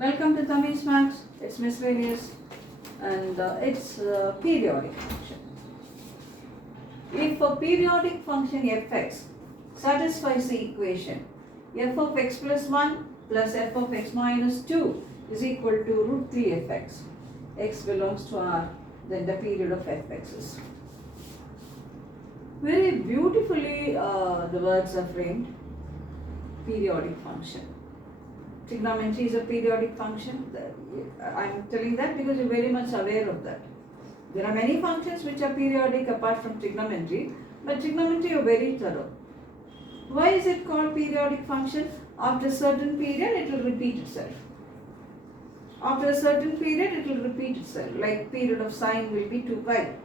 Welcome to Tamil's Maths. It's Miscellaneous and it's a periodic function. If a periodic function fx satisfies the equation f of x plus 1 plus f of x minus 2 is equal to root 3 fx, x belongs to R, then the period of fx's. Very beautifully the words are framed. Periodic function. Trigonometry is a periodic function. I am telling that because you are very much aware of that. There are many functions which are periodic apart from trigonometry, but trigonometry are very thorough. Why is it called periodic function? After a certain period it will repeat itself. After a certain period it will repeat itself. Like period of sine will be 2 pi.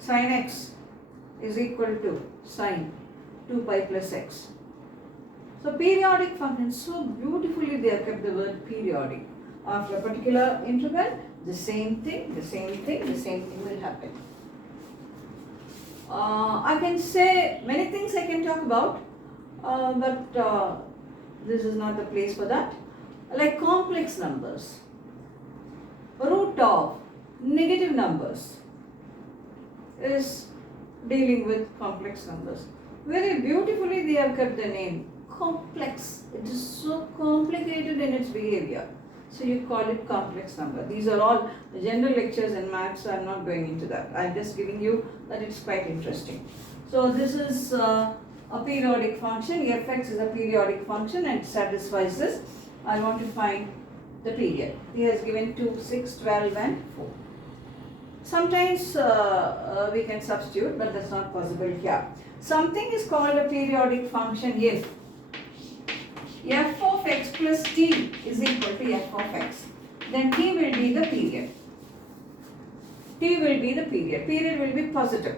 Sin x is equal to sine 2 pi plus x. So periodic functions, so beautifully they have kept the word periodic. After a particular interval, the same thing will happen. I can say many things I can talk about, but this is not the place for that. Like complex numbers, root of negative numbers is dealing with complex numbers. Very beautifully they have kept the name. Complex. It is so complicated in its behavior. So you call it complex number. These are all the general lectures in maths, so I am not going into that. I am just giving you that it's quite interesting. So this is a periodic function. Fx is a periodic function and it satisfies this. I want to find the period. He has given 2, 6, 12 and 4. Sometimes we can substitute, but that's not possible here. Something is called a periodic function if f of x plus t is equal to f of x. Then t will be the period. T will be the period. Period will be positive.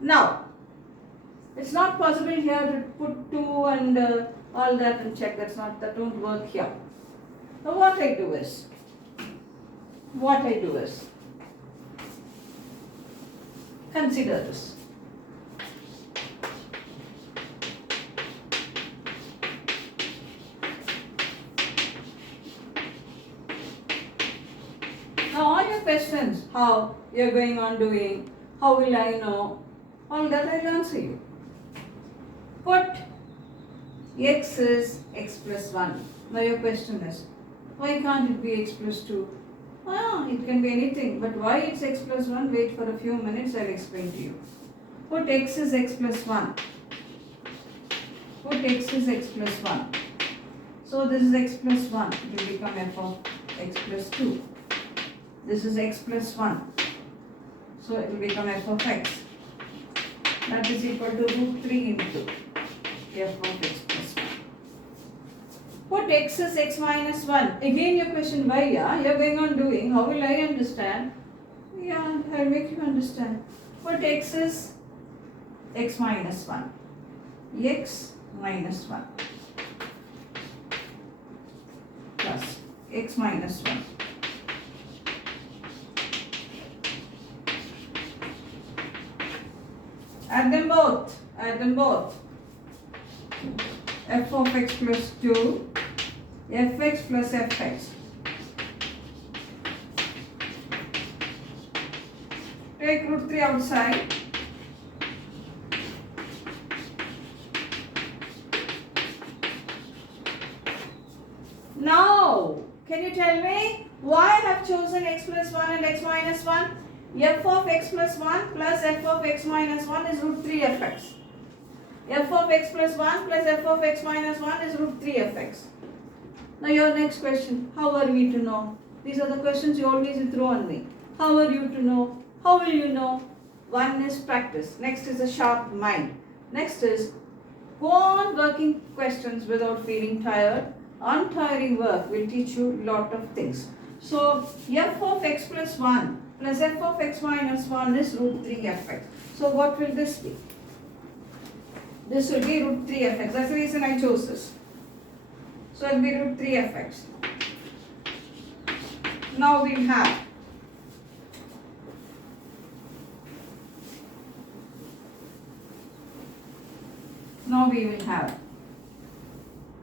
Now, it's not possible here to put 2 and all that and check. That won't work here. So what I do is consider this. Now all your questions, how you are going on doing, how will I know, all that I will answer you. Put x is x plus 1. Now your question is, why can't it be x plus 2? It can be anything, but why it's x plus 1? Wait for a few minutes, I'll explain to you. Put x is x plus 1. Put x is x plus 1. So this is x plus 1. It will become f of x plus 2. This is x plus 1. So it will become f of x. That is equal to root 3 into f of x plus 1. Put x is x minus 1. Again your question, why? You are going on doing. How will I understand? Yeah, I will make you understand. Put x is x minus 1. X minus 1 plus x minus 1. Add them both. F of x plus 2, fx plus fx. Take root 3 outside. Now, can you tell me why I have chosen x plus 1 and x minus 1? F of x plus 1 plus f of x minus 1 is root 3 fx. F of x plus 1 plus f of x minus 1 is root 3 fx. Now your next question, how are we to know? These are the questions you always throw on me. How are you to know? How will you know? One is practice. Next is a sharp mind. Next is go on working questions without feeling tired. Untiring work will teach you a lot of things. So f of x plus 1 plus f of x minus 1 is root 3 fx. So what will this be? This will be root 3 fx. That's the reason I chose this. So it will be root 3 fx. Now we will have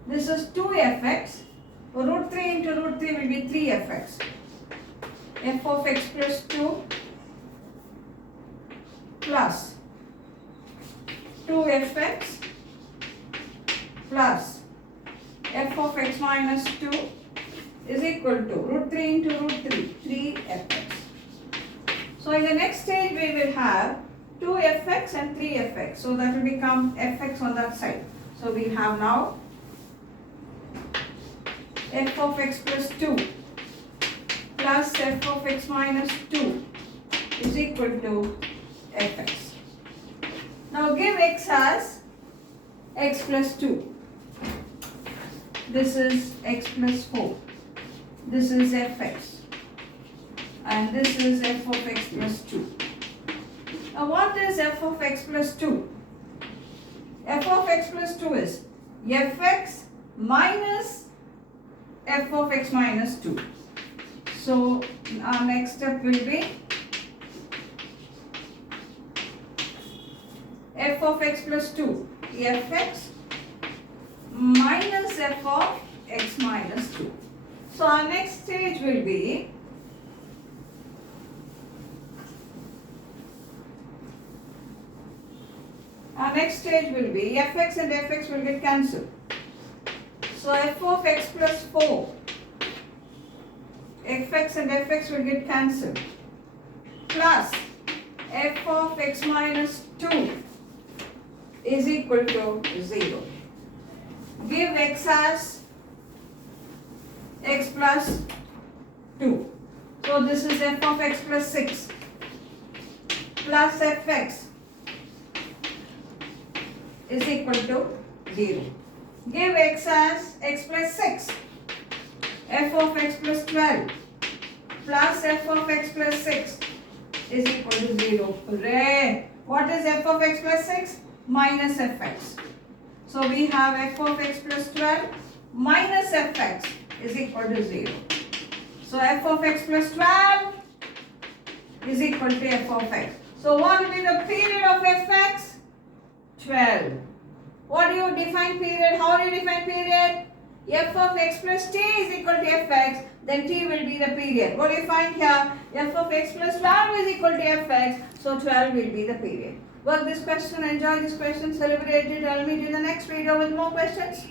this is 2fx Root 3 into root 3 will be 3fx. F of x plus 2 plus 2fx plus f of x minus 2 is equal to root 3 into root 3, 3fx. So in the next stage we will have 2fx and 3fx. So that will become fx on that side. So we have now f of x plus 2 plus f of x minus 2 is equal to fx. Now give x as x plus 2. This is x plus 4. This is fx. And this is f of x plus 2. Now what is f of x plus 2? F of x plus 2 is fx minus f of x minus 2. So our next step will be f of x plus 2, fx minus f of x minus 2. So our next stage will be fx and fx will get cancelled. So f of x plus 4, fx and fx will get cancelled, plus f of x minus 2 is equal to 0. Give x as x plus 2. So this is f of x plus 6 plus fx is equal to 0. Give x as x plus 6, f of x plus 12 plus f of x plus 6 is equal to 0. Hooray! What is f of x plus 6? Minus fx. So we have f of x plus 12 minus fx is equal to 0. So f of x plus 12 is equal to f of x. So what will be the period of fx? 12. What do you define period? How do you define period? F of x plus t is equal to fx, then t will be the period. What do you find here? F of x plus 12 is equal to fx, so 12 will be the period. Work this question, enjoy this question, celebrate it. I'll meet you in the next video with more questions.